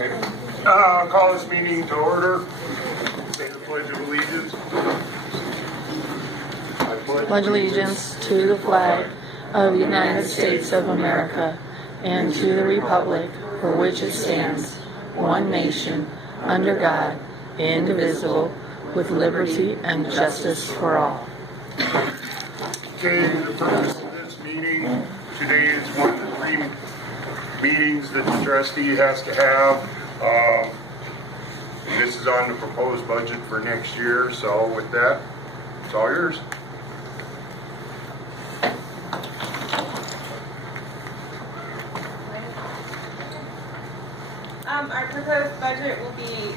Okay. I'll call this meeting to order. Say the Pledge of Allegiance. I pledge allegiance to the flag of the United States of America and to the republic for which it stands, one nation, under God, indivisible, with liberty and justice for all. Okay, the purpose of this meeting today is one of the 3 meetings that the trustee has to have. This is on the proposed budget for next year, so with that, it's all yours. Our proposed budget will be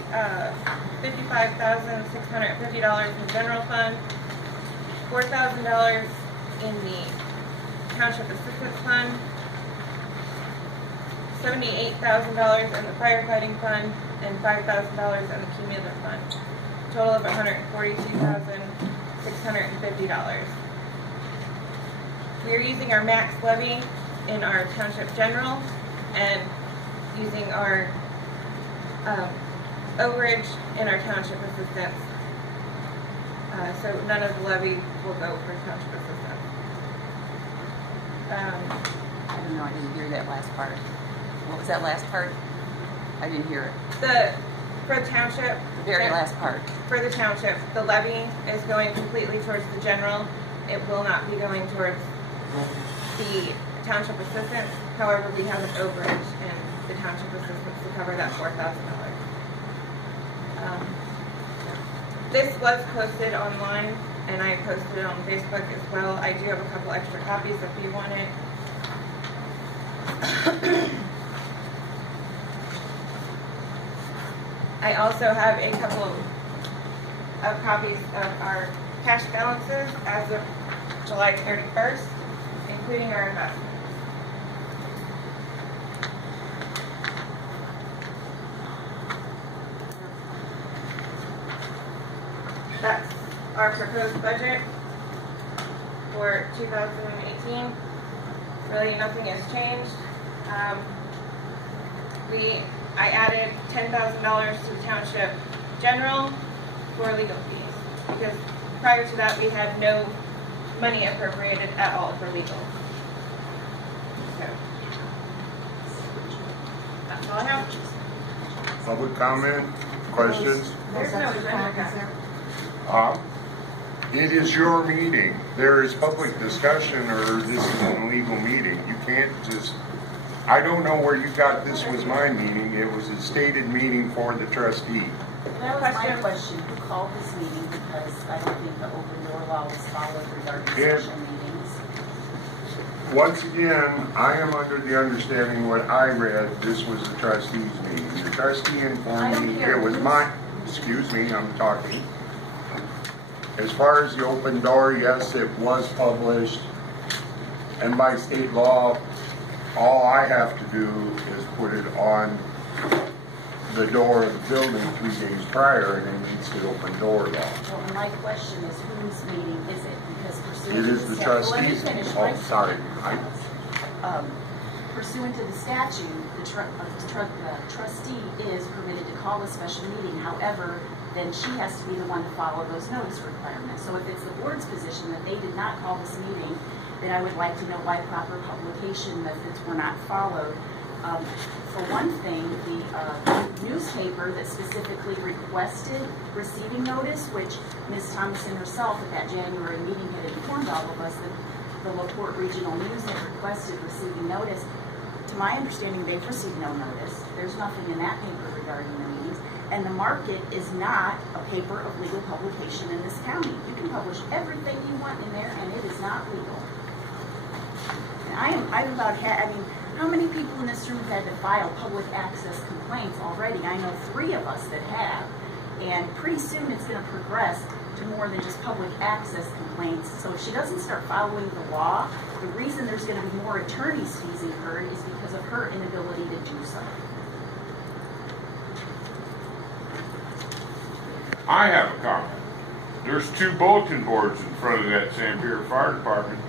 $55,650 in the general fund, $4,000 in the township assistance fund, $78,000 in the firefighting fund, and $5,000 in the cumulative fund. A total of $142,650. We are using our max levy in our township general and using our overage in our township assistance. So none of the levy will go for township assistance. I don't know, I didn't hear that last part. What was that last part? I didn't hear it. For the township. The very last part. For the township, the levy is going completely towards the general. It will not be going towards the township assistance. However, we have an overage in the township assistance to cover that $4,000. This was posted online, and I posted it on Facebook as well. I do have a couple extra copies if you want it. I also have a couple of copies of our cash balances as of July 31st, including our investments. That's our proposed budget for 2018. Really nothing has changed. I added $10,000 to the township general for legal fees because prior to that we had no money appropriated at all for legal. So that's all I have. Public comment? Questions? There's no agenda. It is your meeting. There is public discussion, or this is an illegal meeting. You can't just... I don't know where you got this was my meeting. It was a stated meeting for the trustee. That was my question. Who called this meeting? Because I don't think the open door law was followed regarding special meetings. Once again, I am under the understanding what I read, this was the trustee's meeting. The trustee informed me it was my... Excuse me, I'm talking. As far as the open door, yes, it was published. And by state law, all I have to do is put it on the door of the building 3 days prior, and it meets the open door law. Well, my question is, whose meeting is it? Because pursuant it is to the trustees. Oh, sorry. Pursuant to the statute, the trustee is permitted to call a special meeting. However, then she has to be the one to follow those notice requirements. So if it's the board's position that they did not call this meeting, then I would like to know why proper publication methods were not followed. For one thing, the newspaper that specifically requested receiving notice, which Ms. Thomason herself at that January meeting had informed all of us that the LaPorte Regional News had requested receiving notice. To my understanding, they've received no notice. There's nothing in that paper regarding the meetings. And the Market is not a paper of legal publication in this county. You can publish everything you want in there, and it is not legal. And I'm about, I mean, how many people in this room have had to file public access complaints already? I know 3 of us that have. And pretty soon it's going to progress to more than just public access complaints. So if she doesn't start following the law, the reason there's going to be more attorney's fees incurred is because of her inability to do so. I have a comment. There's 2 bulletin boards in front of that St. Pierre Fire Department.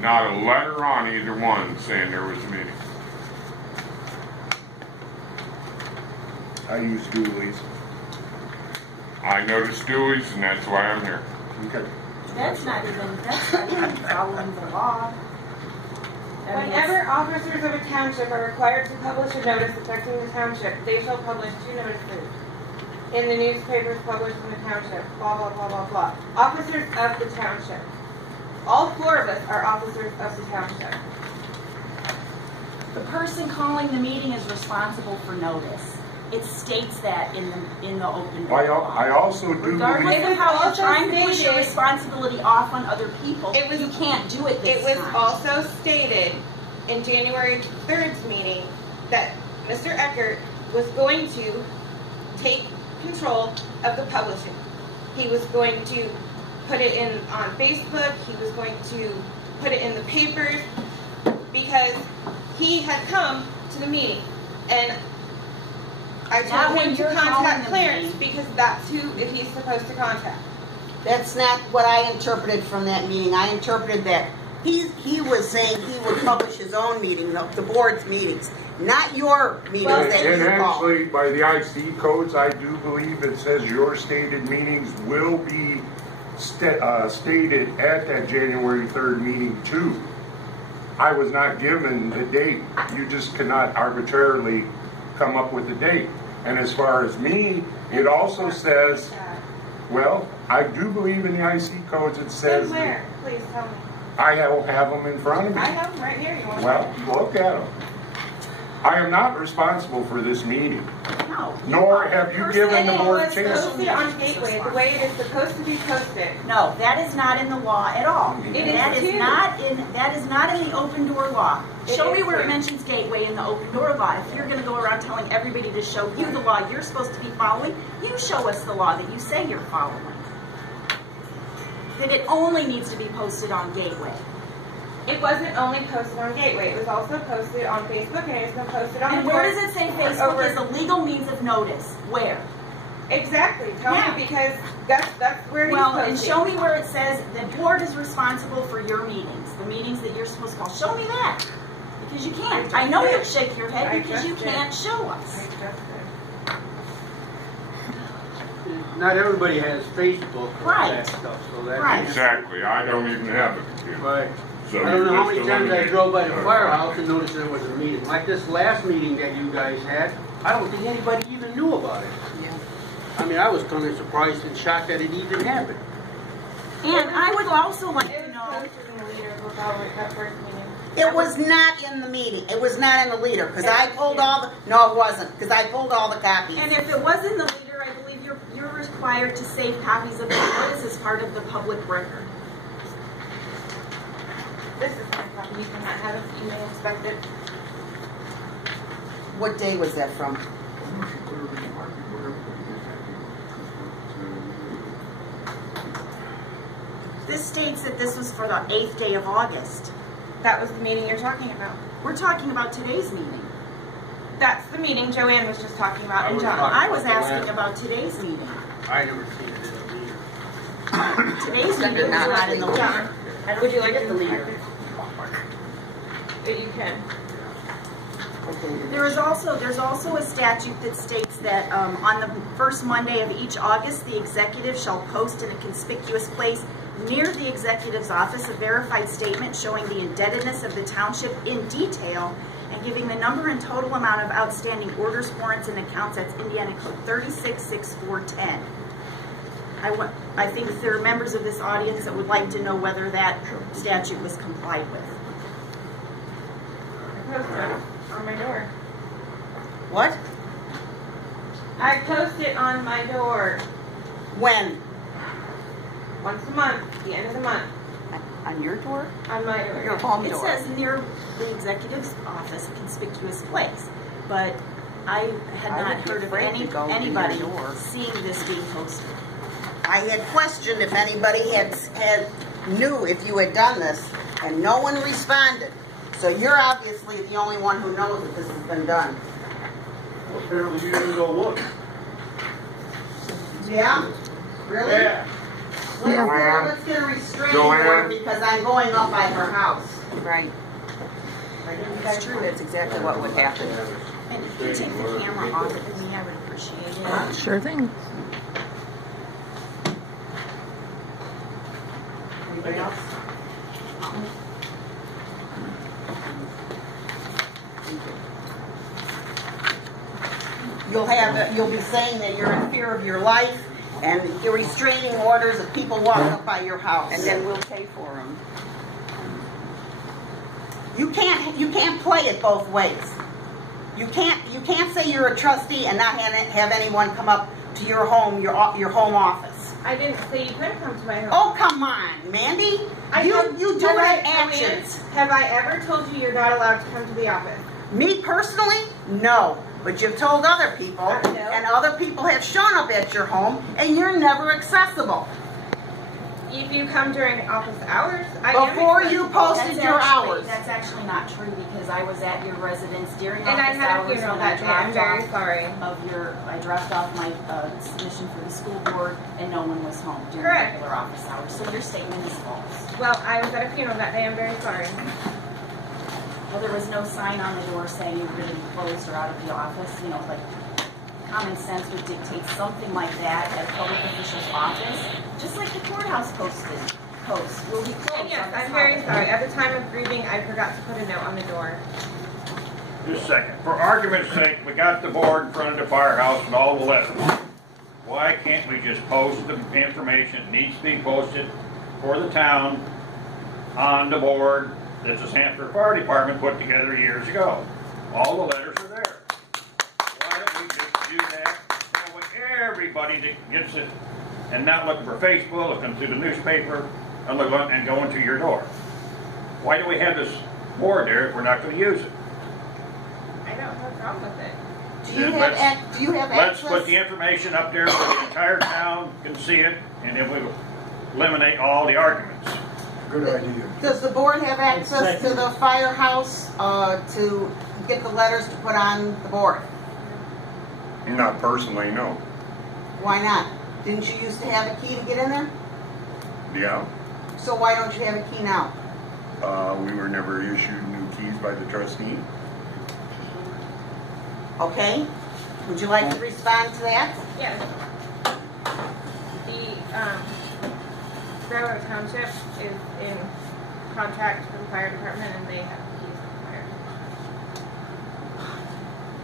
Not a letter on either one saying there was a meeting. I use dualies. I noticed Dewey's, and that's why I'm here. Okay. That's not even following the law. I mean, Whenever officers of a township are required to publish a notice affecting the township, they shall publish 2 notices in the newspapers published in the township, blah, blah, blah, blah, blah. Officers of the township. All 4 of us are officers of the township. the person calling the meeting is responsible for notice. It states that in the open door law. I also do Regardless believe, of how you're trying to push your stated- responsibility off on other people, It you can't do it this It was time. also stated in January 3rd's meeting that Mr. Eckert was going to take control of the publishing. He was going to put it in on Facebook. He was going to put it in the papers because he had come to the meeting. And I Not told when him to you're calling contact the Clarence meeting. because that's who he's supposed to contact. That's not what I interpreted from that meeting. I interpreted that he was saying he would publish his own meeting, the board's meetings, not your meetings Well, that and you call. actually, by the IC codes, I do believe it says your stated meetings will be stated at that January 3rd meeting too. I was not given the date. You just cannot arbitrarily come up with the date. And as far as me, it also says, well, I do believe in the IC codes. It says, Then where? Please tell me. I have them in front of me. I have them right here. You want Well, look at them. I am not responsible for this meeting. No. Nor have you given the board a It was chance. posted on Gateway the way it is supposed to be posted. No, that is not in the law at all. It is That is too. not in the open door law. It Show me is where it too. mentions gateway in the open door law. If you're going to go around telling everybody to show you the law you're supposed to be following, you show us the law that you say you're following. That it only needs to be posted on Gateway. It wasn't only posted on Gateway. It was also posted on Facebook, and it's been posted on And the where board. does it say Facebook is a legal means of notice? Where? Exactly. Tell Yeah. me, because that's where he's Well, posted. and show me where it says the board is responsible for your meetings, the meetings that you're supposed to call. Show me that. Because you can't. I know you'll shake your head I because you just did. can't show us. I just did. Not everybody has Facebook or Right. that stuff, so that. Right. Exactly. I don't even have a computer. Right. So I don't know how you're many just times I eliminating- drove by the firehouse and noticed there was a meeting. Like this last meeting that you guys had, I don't think anybody even knew about it. I mean, I was kind of surprised and shocked that it even happened. And I would also like It to was know, posted in the leader of that first meeting. It was not in the meeting. It was not in the leader, because I pulled all the, no, it wasn't, because I pulled all the copies. and if it was in the leader, I believe you're required to save copies of the notice as part of the public record. This is my copy. You cannot have it. You may inspect it. What day was that from? This states that this was for the 8th day of August. That was the meeting you're talking about. We're talking about today's meeting. That's the meeting Joanne was just talking about, I and was John. talking- I was about the asking last- about today's meeting. I never seen it in the leader. Today's meeting is not in the leader. Would you like it in the leader? You can. There's also a statute that states that on the first Monday of each August, the executive shall post in a conspicuous place near the executive's office a verified statement showing the indebtedness of the township in detail and giving the number and total amount of outstanding orders, warrants, and accounts. That's Indiana Code 366410. I think there are members of this audience that would like to know whether that statute was complied with. I post it on my door. What? I post it on my door When? once a month, the end of the month, On your door? on my door. Your home It door? says near the executive's office, a conspicuous place, but I had I not would be heard of afraid to go to anybody your door. seeing this being posted. I had questioned if anybody had knew if you had done this, and no one responded. So you're obviously the only one who knows that this has been done. Well, apparently you didn't go look. Yeah? Really? Yeah. Let's get a restraining Joanne. order because I'm going up by her house. Right. That's true. That's exactly what would happen. And if you take the camera off, it, I would appreciate it. Sure thing. Anybody else? You'll be saying that you're in fear of your life and you're restraining orders if people walk up by your house. And then we'll pay for them. You can't play it both ways. You can't say you're a trustee and not have anyone come up to your home, your home office. I didn't say you couldn't come to my home. Oh, come on, Mandy. You do it in actions. Have I ever told you you're not allowed to come to the office? Me personally, no. But you've told other people, No. and other people have shown up at your home, and you're never accessible. If you come during office hours, Before you posted your hours. That's actually not true because I was at your residence during And I office had a hours funeral when I that day. I'm dropped very off sorry. I dropped off my submission for the school board and no one was home during Correct. regular office hours. So your statement is false. Well, I was at a funeral that day. I'm very sorry. Well, there was no sign on the door saying you were going to be closed or out of the office. You know, like common sense would dictate something like that at a public official's office, just like the courthouse post will be closed. And yes, on this I'm very holiday. sorry. At the time of grieving, I forgot to put a note on the door. Just a second. For argument's sake, we got the board in front of the firehouse with all the letters. Why can't we just post the information that needs to be posted for the town on the board that the Sanford Fire Department put together years ago? All the letters are there. Why don't we just do that so with everybody that gets it and not looking for Facebook, looking through the newspaper, and going to your door? Why do we have this board there if we're not going to use it? I don't have a problem with it. Do you have Let's access? put the information up there so the entire town can see it, and then we'll eliminate all the arguments. Good idea. Does the board have access to the firehouse to get the letters to put on the board? Not personally, no. Why not? Didn't you used to have a key to get in there? Yeah. So why don't you have a key now? We were never issued new keys by the trustee. Okay. Would you like to respond to that? Yes. The Railroad Township is in contract with the fire department, and they have the keys to the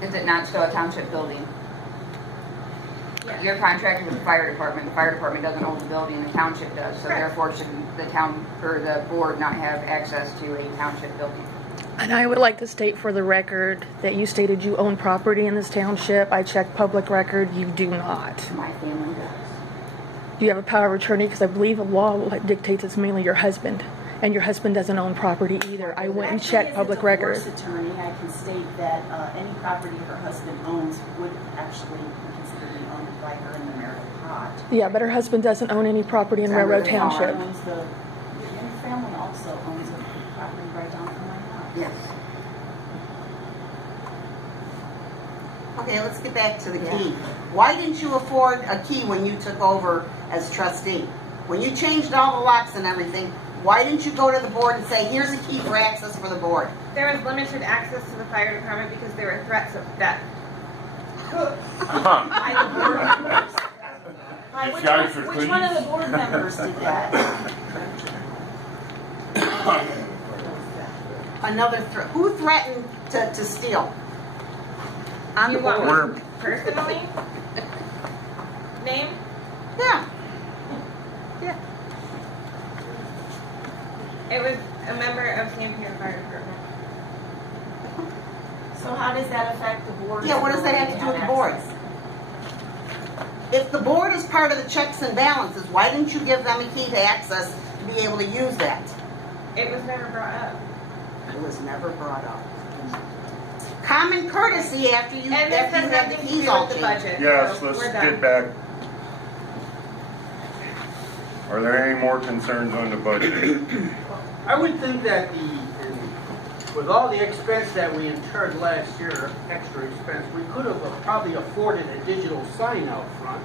fire. Is it not still a township building? Yes. You're contracted with the fire department. The fire department doesn't own the building, the township does. So Correct. therefore, should the town or the board not have access to a township building? And I would like to state for the record that you stated you own property in this township. I checked public record. You do not. My family does. Do you have a power of attorney? Because I believe the law dictates it's mainly your husband. And your husband doesn't own property either. I went and Actually, checked as public a record. divorce attorney, I can state that any property her husband owns would actually be considered be owned by her in the marital pot. Yeah, but her husband doesn't own any property in It's Railroad under the law. Township. Your family also owns a property right down from my house. Yes. Okay, let's get back to the key. Why didn't you afford a key when you took over as trustee? When you changed all the locks and everything, why didn't you go to the board and say, here's a key for access for the board? There was limited access to the fire department because there were threats of death. By the board members. These guys are Which one of the board members did that? Another threat. Who threatened to steal? You want We're- me personally? Name? Yeah. It was a member of Sanford Fire Department. So how does that affect the board? Yeah, what does that have to do with the board? If the board is part of the checks and balances, why didn't you give them a key to access to be able to use that? It was never brought up. It was never brought up. Common courtesy after you And this has had the nothing to keys do all with the changed. budget. Yes, so let's we're done. get back. Are there any more concerns on the budget? I would think that with all the expense that we incurred last year, extra expense, we could have probably afforded a digital sign out front,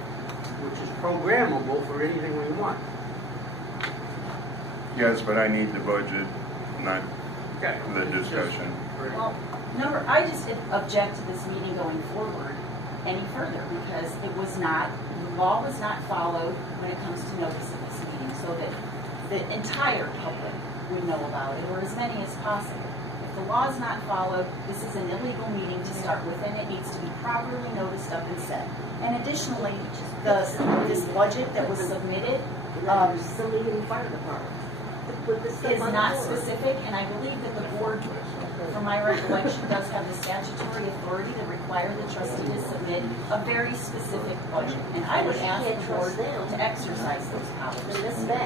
which is programmable for anything we want. Yes, but I need the budget, not Okay. the discussion. Well, I just object to this meeting going forward any further because the law was not followed when it comes to notice of this meeting so that the entire public would know about it, or as many as possible. If the law is not followed, this is an illegal meeting to start with, and it needs to be properly noticed up and set. And additionally, this budget that was submitted is not specific, and I believe that the board, from my recollection, does have the statutory authority to require the trustee to submit a very specific budget. And I would ask the board to exercise those powers.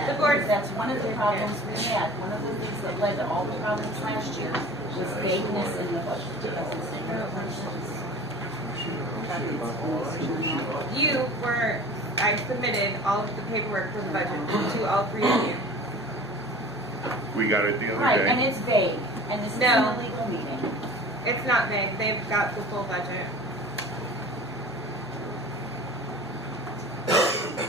The board, That's one of the problems we had. One of the things that led to all the problems last year was vagueness in the budget. I submitted all of the paperwork for the budget to all three of you. We got it the other Right, day. and it's vague, and this is an illegal meeting. It's not vague. They've got the full budget.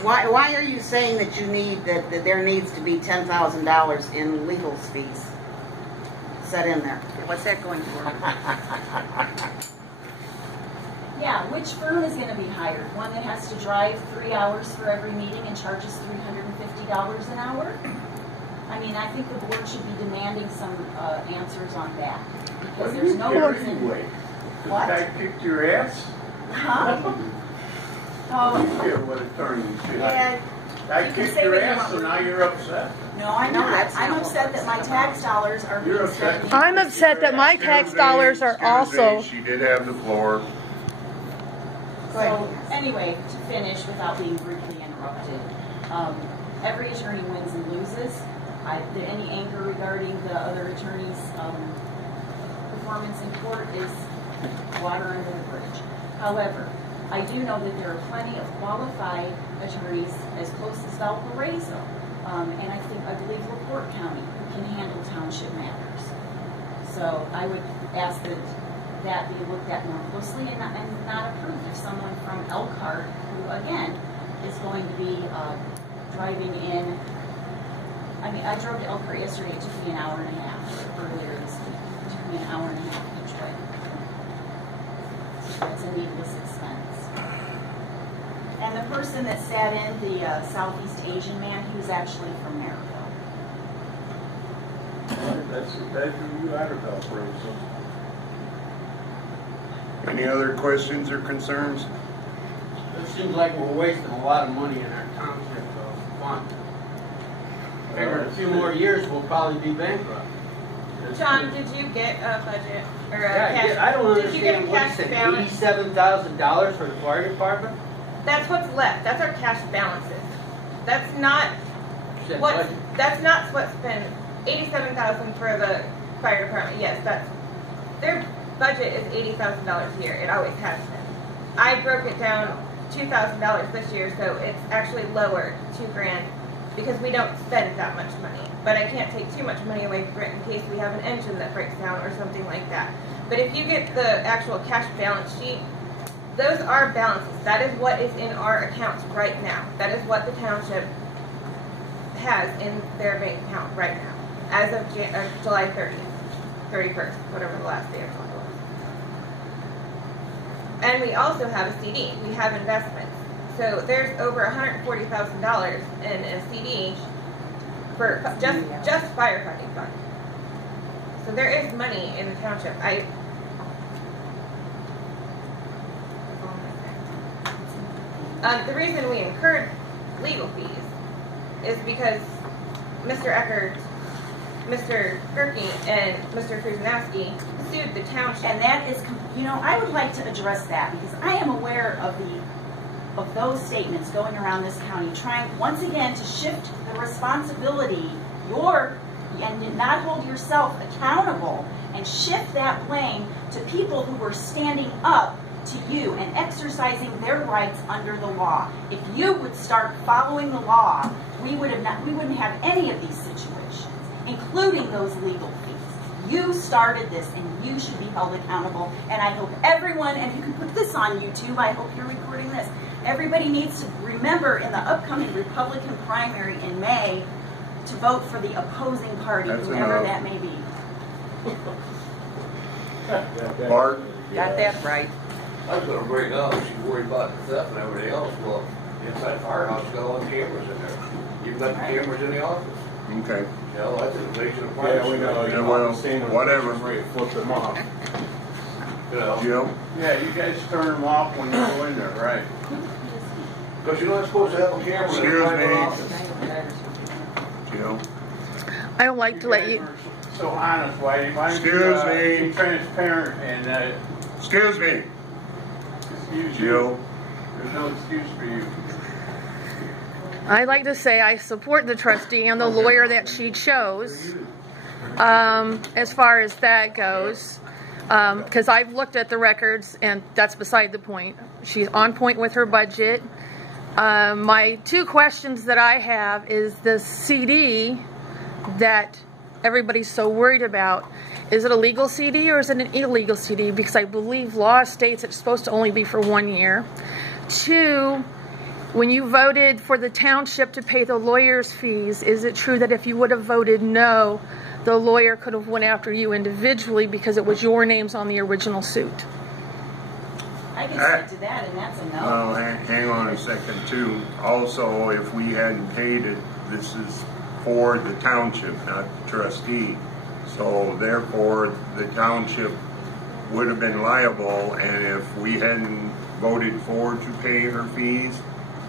Why are you saying that you need, that there needs to be $10,000 in legal fees set in there? What's that going for? Yeah, which firm is going to be hired? One that has to drive 3 hours for every meeting and charges $350 an hour? I mean, I think the board should be demanding some answers on that. Because there's no reason. What? The guy kicked your ass? Huh? Oh. You care what attorney you should have. I kicked your ass, so now you're upset? No, I'm not. I'm upset that my tax dollars are being spent. I'm upset that my tax dollars are also. She did have the floor. So, anyway, to finish without being brutally interrupted, every attorney wins and loses. Any anger regarding the other attorney's performance in court is water under the bridge. However, I do know that there are plenty of qualified attorneys as close as Valparaiso, and I believe LaPorte County, who can handle township matters. So I would ask that be looked at more closely and not approved if someone from Elkhart, who again is going to be driving in. I mean, I drove to Elkhart yesterday. It took me an hour and a half. Earlier this week, it took me an hour and a half each way. So that's a needless expense. And the person that sat in, the Southeast Asian man, he was actually from Maryville. That's who you out of Valparaiso. Any other questions or concerns? It seems like we're wasting a lot of money in our township fund. Figure in a few more years we'll probably be bankrupt. John, did you get a budget or a Yeah, I don't Did you get a understand what cash he said. balance? $87,000 for the fire department? That's what's left. That's our cash balances. That's not Said what's budget. that's not what's been $87,000 for the fire department. Yes, that's their budget is $80,000 a year. It always has been. I broke it down $2,000 this year, so it's actually lower, $2,000, because we don't spend that much money. But I can't take too much money away from it in case we have an engine that breaks down or something like that. But if you get the actual cash balance sheet, those are balances. That is what is in our accounts right now. That is what the township has in their bank account right now, as of July 30th, 31st, whatever the last day of July was. And we also have a CD. We have investments. So there's over $140,000 in a CD for just firefighting fund. So there is money in the township. The reason we incurred legal fees is because Mr. Eckert, Mr. Gerke, and Mr. Krusnowski sued the township. And that is, I would like to address that because I am aware of those statements going around this county, trying once again to shift the responsibility, and not hold yourself accountable, and shift that blame to people who were standing up to you and exercising their rights under the law. If you would start following the law, we wouldn't have any of these situations, including those legal fees. You started this, and you should be held accountable. And I hope everyone, and you can put this on YouTube, I hope you're recording this, everybody needs to remember in the upcoming Republican primary in May to vote for the opposing party, whoever that may be. Bart? Got that right. I was gonna bring up, she's worried about the theft and everything else. Well, inside firehouse, got all the cameras in there. You've got the cameras in the office. Okay. You know, that's an invasion of privacy. Yeah, we know. Yeah, well, whatever. Ready to flip them off. You know? Jill? Yeah, you guys turn them off when you go in there, right? Because you're not supposed to have a camera in a private office. Jill? I don't like to let you. So honest, why don't Excuse you me. be transparent and Excuse me. excuse Jill? you? There's no excuse for you. I like to say I support the trustee and the lawyer that she chose, as far as that goes, because I've looked at the records and that's beside the point. She's on point with her budget. My two questions that I have is the CD that everybody's so worried about. Is it a legal CD or is it an illegal CD? Because I believe law states it's supposed to only be for 1 year. Two, when you voted for the township to pay the lawyer's fees, is it true that if you would have voted no, the lawyer could have went after you individually because it was your names on the original suit? I can speak to that, and that's a no. Well, hang on a second too. Also, if we hadn't paid it, this is for the township, not the trustee. So therefore, the township would have been liable, and if we hadn't voted for to pay her fees,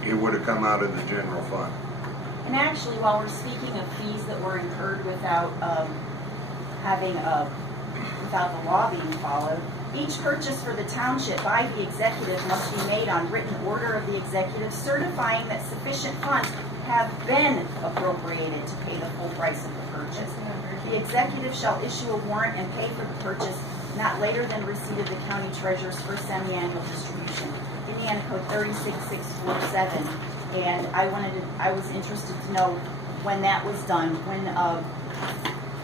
it would have come out of the general fund. And actually, while we're speaking of fees that were incurred without without the law being followed, each purchase for the township by the executive must be made on written order of the executive certifying that sufficient funds have been appropriated to pay the full price of the purchase. The executive shall issue a warrant and pay for the purchase not later than receipt of the county treasurer's first semi-annual distribution. Indiana Code 36647. And I was interested to know when that was done,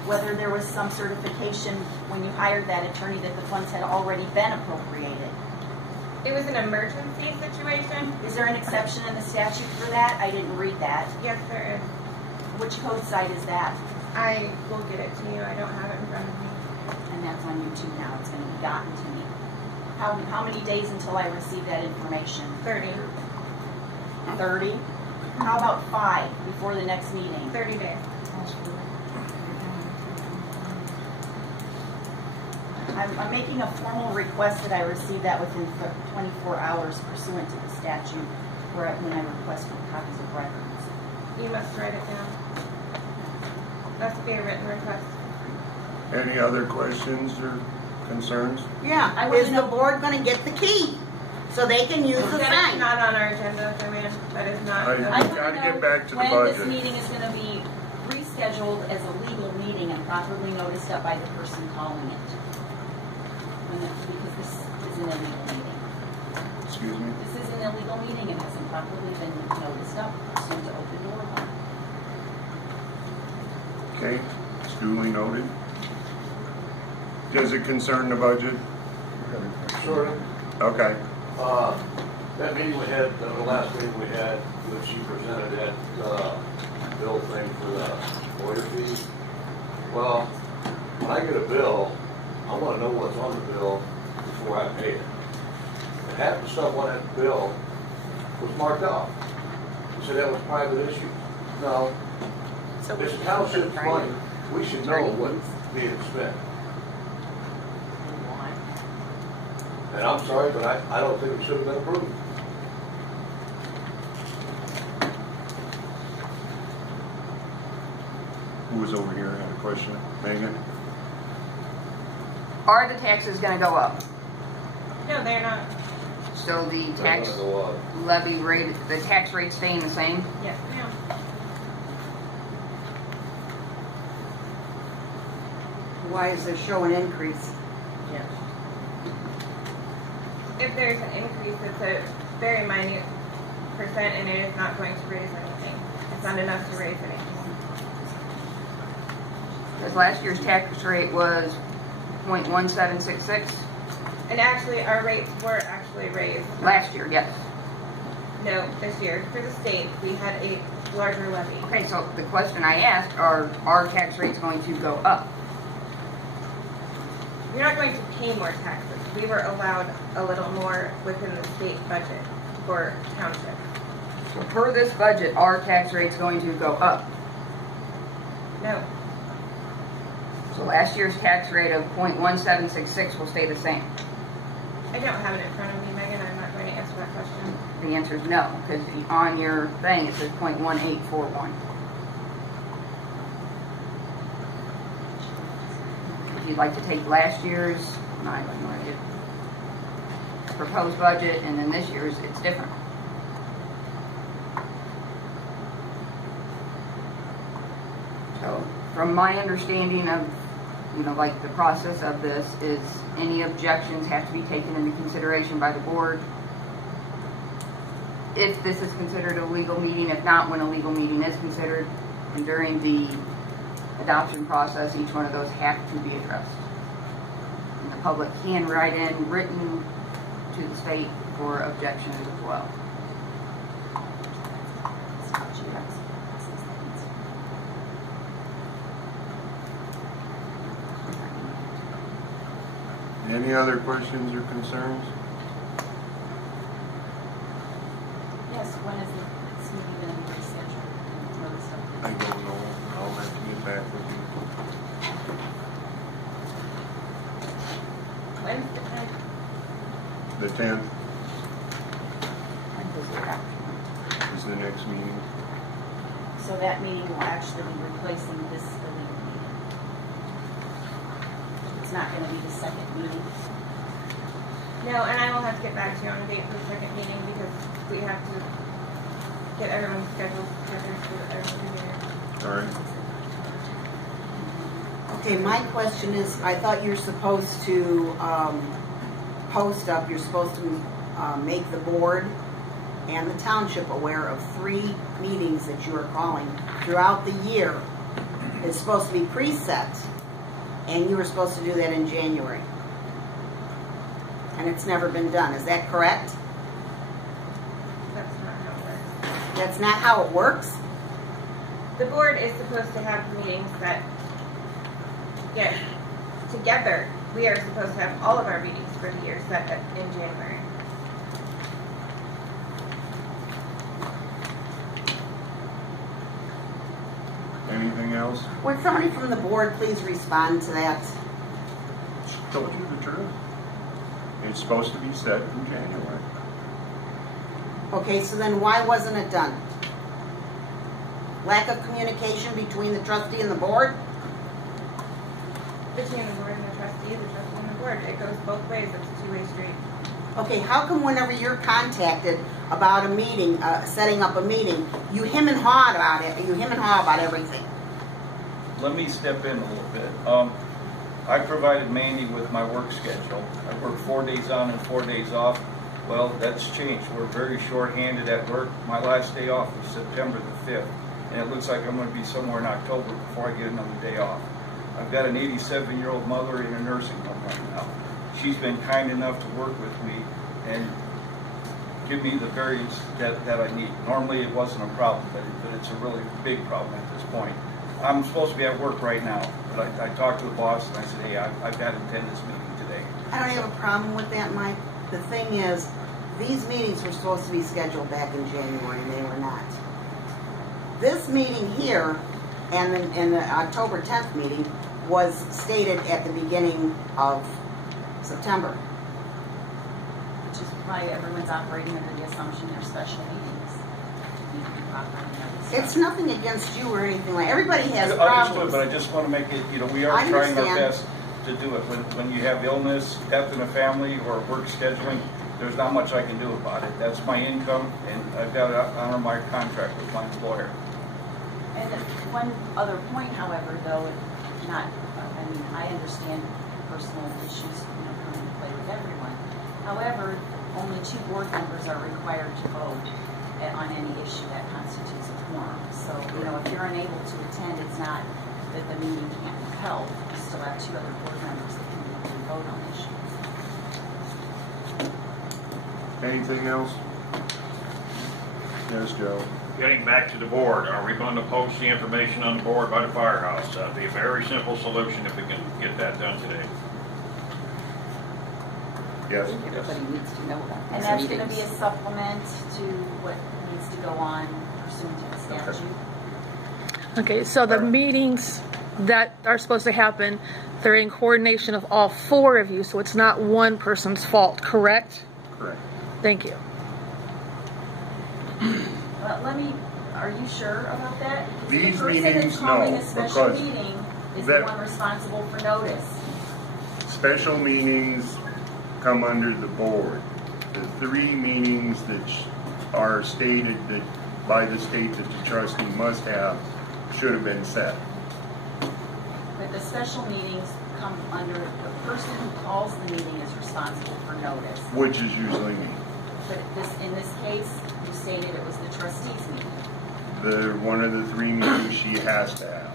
whether there was some certification when you hired that attorney that the funds had already been appropriated. It was an emergency situation. Is there an exception in the statute for that? I didn't read that. Yes, there is. Which code site is that? I will get it to you. I don't have it in front of me. And that's on YouTube now. It's going to be gotten to me. How many days until I receive that information? 30. 30? How about 5 before the next meeting? 30 days. I'm making a formal request that I receive that within 24 hours pursuant to the statute when I request for copies of records. You must write it down. That's to be a written request. Any other questions or concerns? Yeah, is the board going to get the key so they can use the That sign? is not on our agenda, Joanne. That is not. I want gotta to get know back to the when budget. this meeting is going to be rescheduled as a legal meeting and properly noticed up by the person calling it. Because this is an illegal meeting. Excuse me? This is an illegal meeting and hasn't properly been noticed up pursuant to open door law. Okay, it's duly noted. Does it concern the budget? Sort of. Okay. That meeting we had, the last meeting we had, when she presented that bill thing for the lawyer fees. Well, when I get a bill, I want to know what's on the bill before I pay it. And half the stuff on that bill was marked off. He said that was private issue. No. So It's township's money. We should know what's being spent. And I'm sorry, but I don't think it should have been approved. Who was over here had a question? Megan? Are the taxes going to go up? No, they're not. So the They're tax gonna go up. levy rate, the tax rate staying the same? Yes, ma'am. Why is there show an increase? Yes. If there's an increase, it's a very minute percent, and it is not going to raise anything. It's not enough to raise anything. Because last year's tax rate was 0.1766. And actually, our rates were actually raised. Last year, yes. No, this year. For the state, we had a larger levy. Okay, so the question I asked are our tax rates going to go up? You're not going to pay more taxes. We were allowed a little more within the state budget for township. So per this budget, our tax rate's going to go up. No. So last year's tax rate of 0.1766 will stay the same. I don't have it in front of me, Megan. I'm not going to answer that question. The answer is no, because on your thing it says 0.1841. If you'd like to take last year's, proposed budget, and then this year's, it's different. So, from my understanding of, like the process of this is any objections have to be taken into consideration by the board. If this is considered a legal meeting, if not, when a legal meeting is considered, and during the adoption process, each one of those have to be addressed. And the public can write in written to the state for objections as well. Any other questions or concerns? Yes, when is the next meeting going to be rescheduled? I don't know. I'll have to get back with you. When's the time? The 10th is the next meeting. So that meeting will actually be replacing this illegal meeting. It's not going to be the second meeting. No, and I will have to get back to you on a date for the second meeting because we have to get everyone's schedules together so that everyone's here. All right. Okay, my question is, I thought you're supposed to post up, you're supposed to make the board and the township aware of 3 meetings that you are calling throughout the year. It's supposed to be preset, and you were supposed to do that in January. And it's never been done. Is that correct? That's not how it works. That's not how it works? The board is supposed to have meetings that get together. We are supposed to have all of our meetings for the year set in January. Anything else? Would somebody from the board please respond to that? Told you the truth. It's supposed to be set in January. Okay, so then why wasn't it done? Lack of communication between the trustee and the board? Between the board and the trustee and the board. It goes both ways. It's a two-way street. Okay, how come whenever you're contacted about a meeting, setting up a meeting, you hem and haw about it, you hem and haw about everything? Let me step in a little bit. I provided Mandy with my work schedule. I work 4 days on and 4 days off. Well, that's changed. We're very short-handed at work. My last day off was September the 5th, and it looks like I'm going to be somewhere in October before I get another day off. I've got an 87-year-old mother in a nursing home right now. She's been kind enough to work with me and give me the variance that I need. Normally it wasn't a problem, but it's a really big problem at this point. I'm supposed to be at work right now, but I talked to the boss and I said, hey, I've got to attend this meeting today. I don't have a problem with that, Mike. The thing is, these meetings were supposed to be scheduled back in January, and they were not. This meeting here, and in the October 10th meeting, was stated at the beginning of September. Which is why everyone's operating under the assumption they're special meetings. It's nothing against you or anything like. Everybody has Understood, problems. but I just want to make it. We are trying our best to do it. When you have illness, death in a family, or work scheduling, there's not much I can do about it. That's my income, and I've got to honor my contract with my employer. And one other point, however, though, I understand personal issues come into play with everyone. However, only 2 board members are required to vote on any issue that constitutes a quorum. So, if you're unable to attend, it's not that the meeting can't be held. You still have 2 other board members that can legally vote on issues. Anything else? Yes, Joe. Getting back to the board, are we going to post the information on the board by the firehouse? That'd be a very simple solution if we can get that done today. Yes. Everybody needs to know about And these that's going to meetings. be a supplement to what needs to go on pursuant to the statute. Okay, so the meetings that are supposed to happen, they're in coordination of all four of you, so it's not one person's fault, correct? Correct. Thank you. Are you sure about that? Because These the person meetings, that's calling no, a special because meeting is that- the one responsible for notice. Special meetings come under the board. The 3 meetings that are stated that by the state that the trustee must have should have been set. But the special meetings come under, the person who calls the meeting is responsible for notice. Which is usually me. But in this case, you stated it was the trustees meeting. One of the 3 meetings she has to have.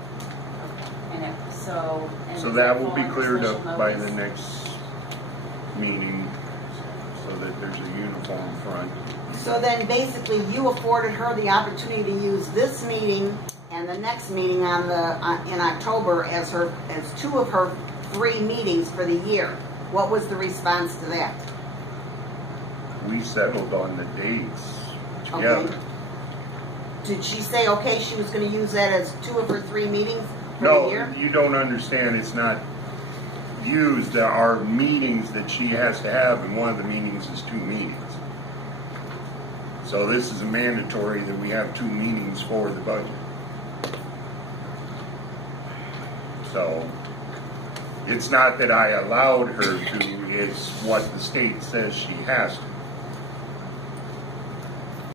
So So that will be cleared up by the next meeting so that there's a uniform front. So then basically you afforded her the opportunity to use this meeting and the next meeting in October as 2 of her 3 meetings for the year. What was the response to that? We settled on the dates together. Okay. Did she say, okay, she was going to use that as 2 of her 3 meetings for the year? No, you don't understand. It's not used. There are meetings that she has to have, and one of the meetings is 2 meetings. So this is a mandatory that we have 2 meetings for the budget. So it's not that I allowed her to, it's what the state says she has to.